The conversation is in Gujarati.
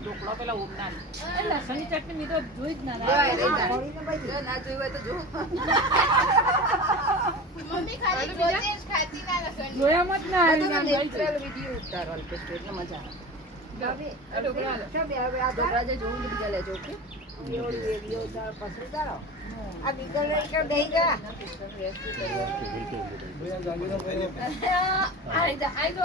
ઢોકળા પેલા ઉમના લસણની ચટણી મી તો જોઈ જ ના જોઈ હોય તો જો મમ્મી ખાલી જોજે જ ખાતી ના લસણ જોયા મત ના નેચરલ વિડિયો ઉતારો અલ્પેશ એટલે મજા આવે ઢોકળા જે જોઉં બીજા લેજો ઓકે વિડિયો ઉતારો પસંદ કરો આ બીજા લઈ કે દઈ ગયા આઈ ગો